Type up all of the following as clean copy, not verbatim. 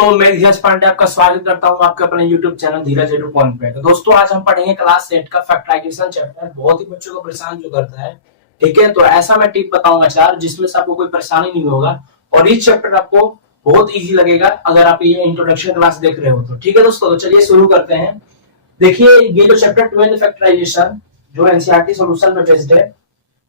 दोस्तों मैं धीरज पांडे आपका स्वागत करता हूं आपके अपने YouTube चैनल धीरज एडू पॉइंट पे। तो दोस्तों आज हम पढ़ेंगे क्लास 8 का फैक्टराइजेशन चैप्टर। बहुत ही बच्चों को परेशान जो करता है, ठीक है। तो ऐसा मैं टिप बताऊंगा 4 जिसमें से आपको कोई परेशानी नहीं होगा और ये चैप्टर आपको बहुत इजी लगेगा अगर आप ये इंट्रोडक्शन क्लास देख रहे हो तो, ठीक है दोस्तों। तो चलिए शुरू करते हैं। देखिए ये जो चैप्टर 12 फैक्टराइजेशन जो एनसीईआरटी सॉल्यूशन पे बेस्ड है,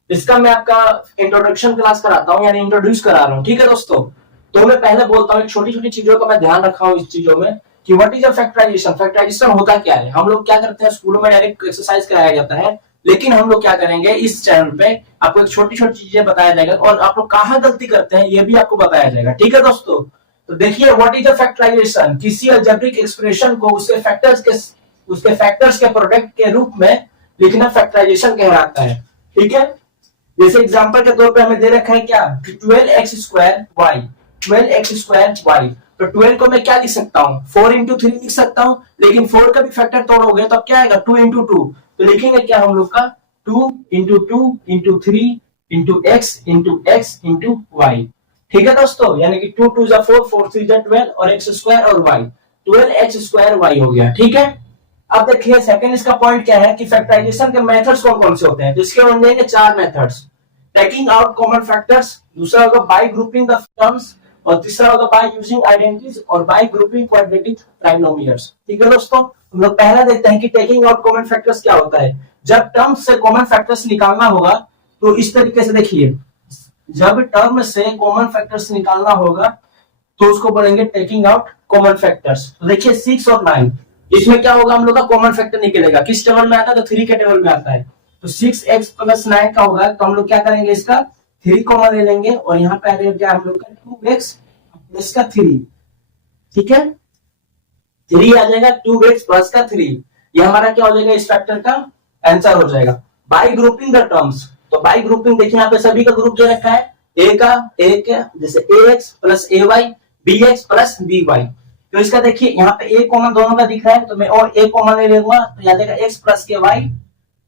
इसका मैं आपका इंट्रोडक्शन क्लास कराता हूँ, यानी इंट्रोड्यूस करा रहा हूँ, ठीक है दोस्तों। तो मैं पहले बोलता हूँ छोटी छोटी चीजों का मैं ध्यान रखा हूँ इस चीजों में कि what is a factorisation. Factorisation होता क्या है। हम लोग क्या करते हैं, स्कूलों में डायरेक्ट एक्सरसाइज कराया जाता है, लेकिन हम लोग क्या करेंगे इस चैनल पे आपको एक छोटी छोटी चीजें बताया जाएगा और आप लोग कहाँ गलती करते हैं ये भी आपको बताया जाएगा, ठीक है दोस्तों। तो देखिए व्हाट इज अ फैक्टराइजेशन, किसी अलजेब्रिक एक्सप्रेशन को उसके फैक्टर्स के प्रोडक्ट के रूप में लिखना फैक्टराइजेशन कहलाता है, ठीक है। जैसे एग्जांपल के तौर पे हमें दे रखा है क्या, 12x square y, 12x square y। तो 12 को मैं क्या लिख सकता हूँ, 4 इंटू 3 लिख सकता हूँ, लेकिन 4 का भी फैक्टर तोड़ोगे तो अब क्या आएगा, 2 इंटू 2। तो लिखेंगे क्या हम लोग का 2 into 2 into 3 into x into y, ठीक है दोस्तों। यानी कि 2 2 जा 4, 4 3 जा 12 और x स्क्वायर और y, 12x स्क्वायर y हो गया, ठीक है। अब देखिए सेकंड इसका पॉइंट क्या है कि फैक्टराइजेशन के मेथड्स कौन कौन से होते हैं। तो इसके बन जाएंगे 4 methods. Taking out common factors, दूसरा होगा बाय ग्रुपिंग द टर्म्स, और तीसरा होगा बाय यूजिंग आइडेंटिटीज और बाय ग्रुपिंग क्वाड्रेटिक ट्राइनोमियल्स, ठीक है दोस्तों। हम लोग पहला देखते हैं कि टेकिंग आउट कॉमन फैक्टर्स क्या होता है। जब टर्म्स से कॉमन फैक्टर्स निकालना होगा तो इस तरीके से देखिए, जब टर्म से कॉमन फैक्टर्स निकालना होगा तो उसको बोलेंगे टेकिंग आउट कॉमन फैक्टर्स। तो देखिए 6 और 9, इसमें क्या होगा, हम लोग का कॉमन फैक्टर निकलेगा। किस टेबल में आता है, तो 3 के टेबल में आता है। तो 6x प्लस 9 का होगा, तो हम लोग क्या करेंगे, इसका 3 कॉमन ले लेंगे और यहाँ पे आ जाएगा हम लोग का 2x प्लस का 3, ठीक है। 3 आ जाएगा 2x प्लस का 3, ये हमारा क्या हो जाएगा, इस फैक्टर का आंसर हो जाएगा। बाय ग्रुपिंग द टर्म्स, तो बाय ग्रुपिंग देखिए यहाँ पे सभी का ग्रुप दे रखा है, a का जैसे ax plus ay, bx plus by। तो इसका देखिए यहाँ पे a कॉमन दोनों का दिख रहा है, तो मैं और a कॉमन ले लूंगा, तो यहाँ देगा x प्लस के y,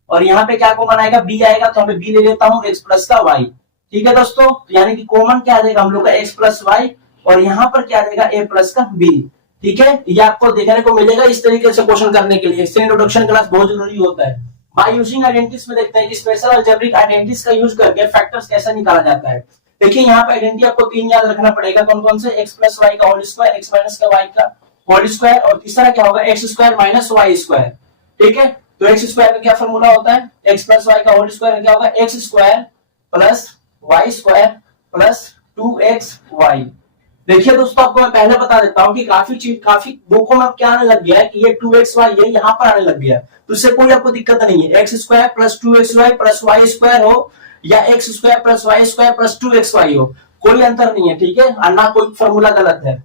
और यहाँ पे क्या कॉमन आएगा, b आएगा, तो यहाँ पे b ले लेता हूँ, x प्लस का y, ठीक है दोस्तों। तो यानी कि कॉमन क्या आ जाएगा हम लोग का x प्लस y, और यहाँ पर क्या आ जाएगा a प्लस का b, ठीक है। ये आपको देखने को मिलेगा इस तरीके से क्वेश्चन करने के लिए इंट्रोडक्शन क्लास बहुत जरूरी होता है। बाय यूजिंग आइडेंटिटीज में देखते हैं कि स्पेशल अलजेब्रिक आइडेंटिटीज का यूज करके फैक्टर्स कैसे निकाला जाता है। देखिए यहाँ पे आइडेंटिटी आपको 3 याद रखना पड़ेगा, कौन कौन से, x प्लस y का होल स्क्वायर, x माइनस का y का होल स्क्वायर, और तीसरा क्या होगा x square minus y square, ठीक है। तो x स्क्वायर का क्या फॉर्मूला होता है, x प्लस y का होल स्क्वायर क्या होगा, x square plus y square plus 2xy। देखिए दोस्तों आपको मैं पहले बता देता हूँ कि काफी बुकों में क्या आने लग गया है कि ये 2xy ये यहाँ पर आने लग गया, तो इससे कोई आपको दिक्कत नहीं है। x square plus 2xy plus y square हो या x square plus y square plus 2xy हो, कोई अंतर नहीं है, ठीक है, और ना कोई फॉर्मूला गलत है।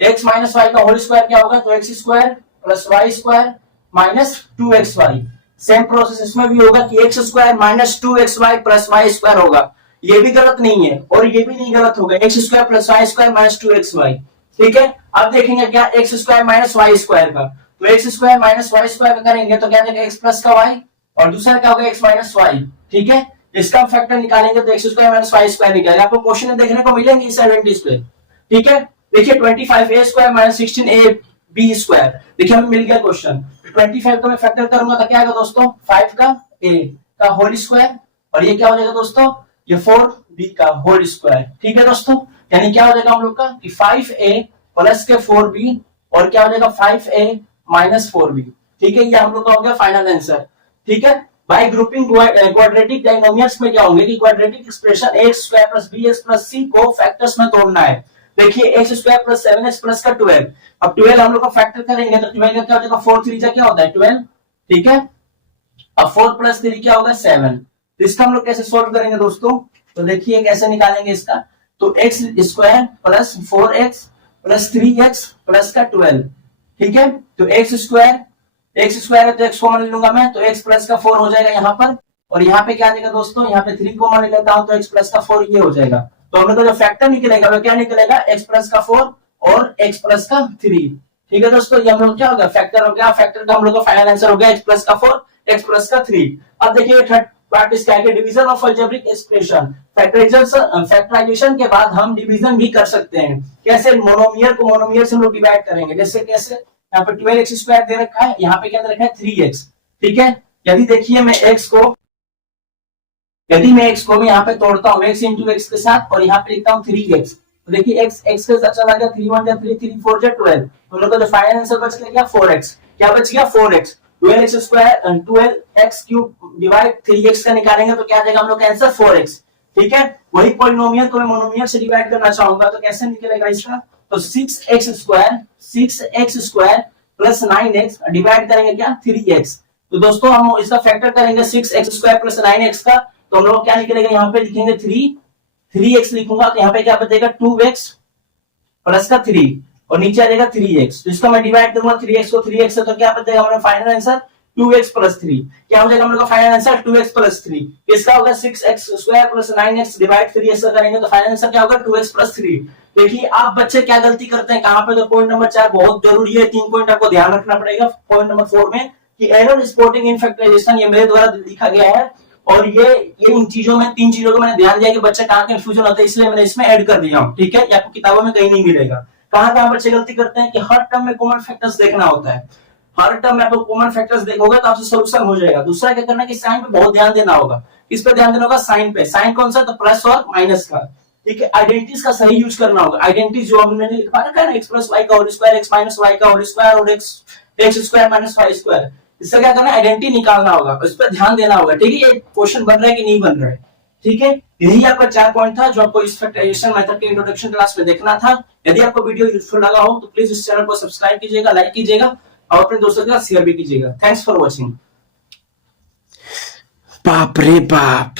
x माइनस y का होल स्क्वायर क्या होगा, तो x square plus y square minus 2xy। Same process इसमें भी होगा कि x square minus 2xy plus y square होगा, ये भी गलत नहीं है और ये भी नहीं गलत होगा, x square plus y square minus 2xy, ठीक है। अब देखेंगे क्या x square minus y square का, तो x square minus y square का करेंगे तो क्या देगा, x प्लस का y, और दूसरा क्या होगा x माइनस y, ठीक है। इसका फैक्टर निकालेंगे तो x square minus y square निकलेगा। आपको क्वेश्चन में देखने को मिलेंगे इस आइडेंटिटीज पे, ठीक है। देखिए 25a square minus 16ab square, देखिए हमें मिल गया क्वेश्चन। 25 को मैं फैक्टर करूंगा तो क्या आएगा दोस्तों, 5 का a का होल स्क्वायर, और ये क्या हो जाएगा दोस्तों, ये 4b का होल स्क्वायर, ठीक है दोस्तों। यानी क्या हो जाएगा हम लोग का कि 5a प्लस के 4b, और क्या हो जाएगा 5a माइनस 4b, ठीक है। ये हम लोग का हो गया फाइनल आंसर, ठीक है। बाय ग्रुपिंग क्वाड्रेटिक डायनोमियल्स में क्या होंगे कि quadratic expression x square plus bx plus c को फैक्टर्स में तोड़ना है। देखिए x square plus 7x plus का 12, अब 12 हम लोग का फैक्टर करेंगे तो 12 का क्या हो जाएगा, 4 3 क्या होता है 12, ठीक है। अब 4 प्लस 3 क्या होगा 7। तो इसका हम लोग कैसे सोल्व करेंगे दोस्तों, तो देखिए कैसे निकालेंगे इसका, तो x square plus 4x plus 3x plus का 12, ठीक है। तो x स्क्वायर है तो x कॉमन ले लूंगा मैं, तो x प्लस का 4 हो जाएगा यहाँ पर, और यहाँ पे क्या आ जाएगा दोस्तों, यहाँ पे 3 कॉमन ले लेता हूं तो x प्लस का 4 ये हो जाएगा। तो हम लोग का जो फैक्टर निकलेगा वो क्या निकलेगा, x प्लस का 4 और x प्लस का 3, ठीक है दोस्तों। ये हम लोग क्या हो गया, फैक्टर हो गया, फैक्टर का हम लोग का फाइनल आंसर हो गया x प्लस का 4 x प्लस का 3। अब देखिए प्रैक्टिस क्या है, division of algebraic expression. Factorisation के बाद हम डिवीजन भी कर सकते हैं। कैसे, मोनोमियर को मोनोमियर से हम लोग डिवाइड करेंगे। जैसे कैसे, यहाँ पे 12x स्क्वायर दे रखा है, यहाँ पे क्या दे रखा है 3x। ठीक है, यदि देखिए मैं x को, यदि मैं x को मैं यहाँ पे तोड़ता हूँ x इंटू एक्स के साथ और यहाँ पे लिखता हूँ 3x, तो देखिए x x के साथ चला गया, 3 1 जा 3, 3 4 जा 12, तो हम लोग का जो फाइनल आंसर बच गया क्या 4x। क्या बच गया 4x। 12x square 12x cube divide 3x का निकालेंगे तो क्या आ जाएगा हम लोग का आंसर 4x। ठीक है, वही पॉलिनोमियल को मैं मोनोमियल से डिवाइड करना चाहूंगा तो कैसे निकलेगा इसका, तो 6x square plus 9x divide करेंगे क्या 3x। तो दोस्तों हम इसका फैक्टर करेंगे 6x स्क्वायर प्लस 9x का, तो हम लोग क्या निकलेगा, यहाँ पे लिखेंगे 3x लिखूंगा तो यहाँ पे क्या बचेगा 2x प्लस का 3 और नीचे आ जाएगा 3x। तो इसका मैं डिवाइड करूंगा 3x को 3x से, तो क्या बचेगा हमारा फाइनल आंसर 2x प्लस 3। क्या हो जाएगा हम लोग का फाइनल आंसर 2x प्लस 3। इसका होगा 6x square plus 9x divide 3x का करेंगे तो फाइनल आंसर क्या होगा 2x प्लस 3। देखिए आप बच्चे क्या गलती करते हैं कहां पे, तो पॉइंट नंबर 4 बहुत जरूरी है, 3 पॉइंट आपको ध्यान रखना पड़ेगा पॉइंट नंबर 4 में कि एरर स्पॉटिंग इन फैक्टराइजेशन, ये मेरे द्वारा लिखा गया है और ये इन चीजों में 3 चीजों को मैंने ध्यान दिया कि बच्चे कहां कंफ्यूजन होते हैं, इसलिए मैंने इसमें ऐड कर दिया हूं। ठीक है, ये आपको किताबों में कहीं नहीं मिलेगा। कहां बच्चे गलती करते हैं कि हर टर्म में कॉमन फैक्टर्स देखना होता है, हर टर्म में आपको कॉमन फैक्टर्स देखोगे तो आपसे सॉल्यूशन हो जाएगा। दूसरा क्या करना है कि साइन पे बहुत ध्यान देना होगा। किस पे ध्यान देना होगा, साइन पे। साइन कौन सा, तो प्लस और माइनस का। ठीक है, आइडेंटिटीज का सही यूज करना होगा। आइडेंटिटी जो हमने लिखा रखा है ना, x प्लस वाई का whole square, x minus Y का होल स्क्वायर और x square minus Y square, इससे क्या करना है आइडेंटिटी निकालना होगा, इस पर ध्यान देना होगा। ठीक है, ये क्वेश्चन बन रहा है कि नहीं बन रहा है। ठीक है, यही आपका 4 पॉइंट था जो आपको इस फैक्टराइजेशन मेथड के इंट्रोडक्शन क्लास में देखना था। यदि आपको वीडियो यूजफुल लगा हो तो प्लीज इस चैनल को सब्सक्राइब कीजिएगा, लाइक कीजिएगा और अपने दोस्तों के साथ शेयर भी कीजिएगा। Thanks for watching. बाप रे बाप।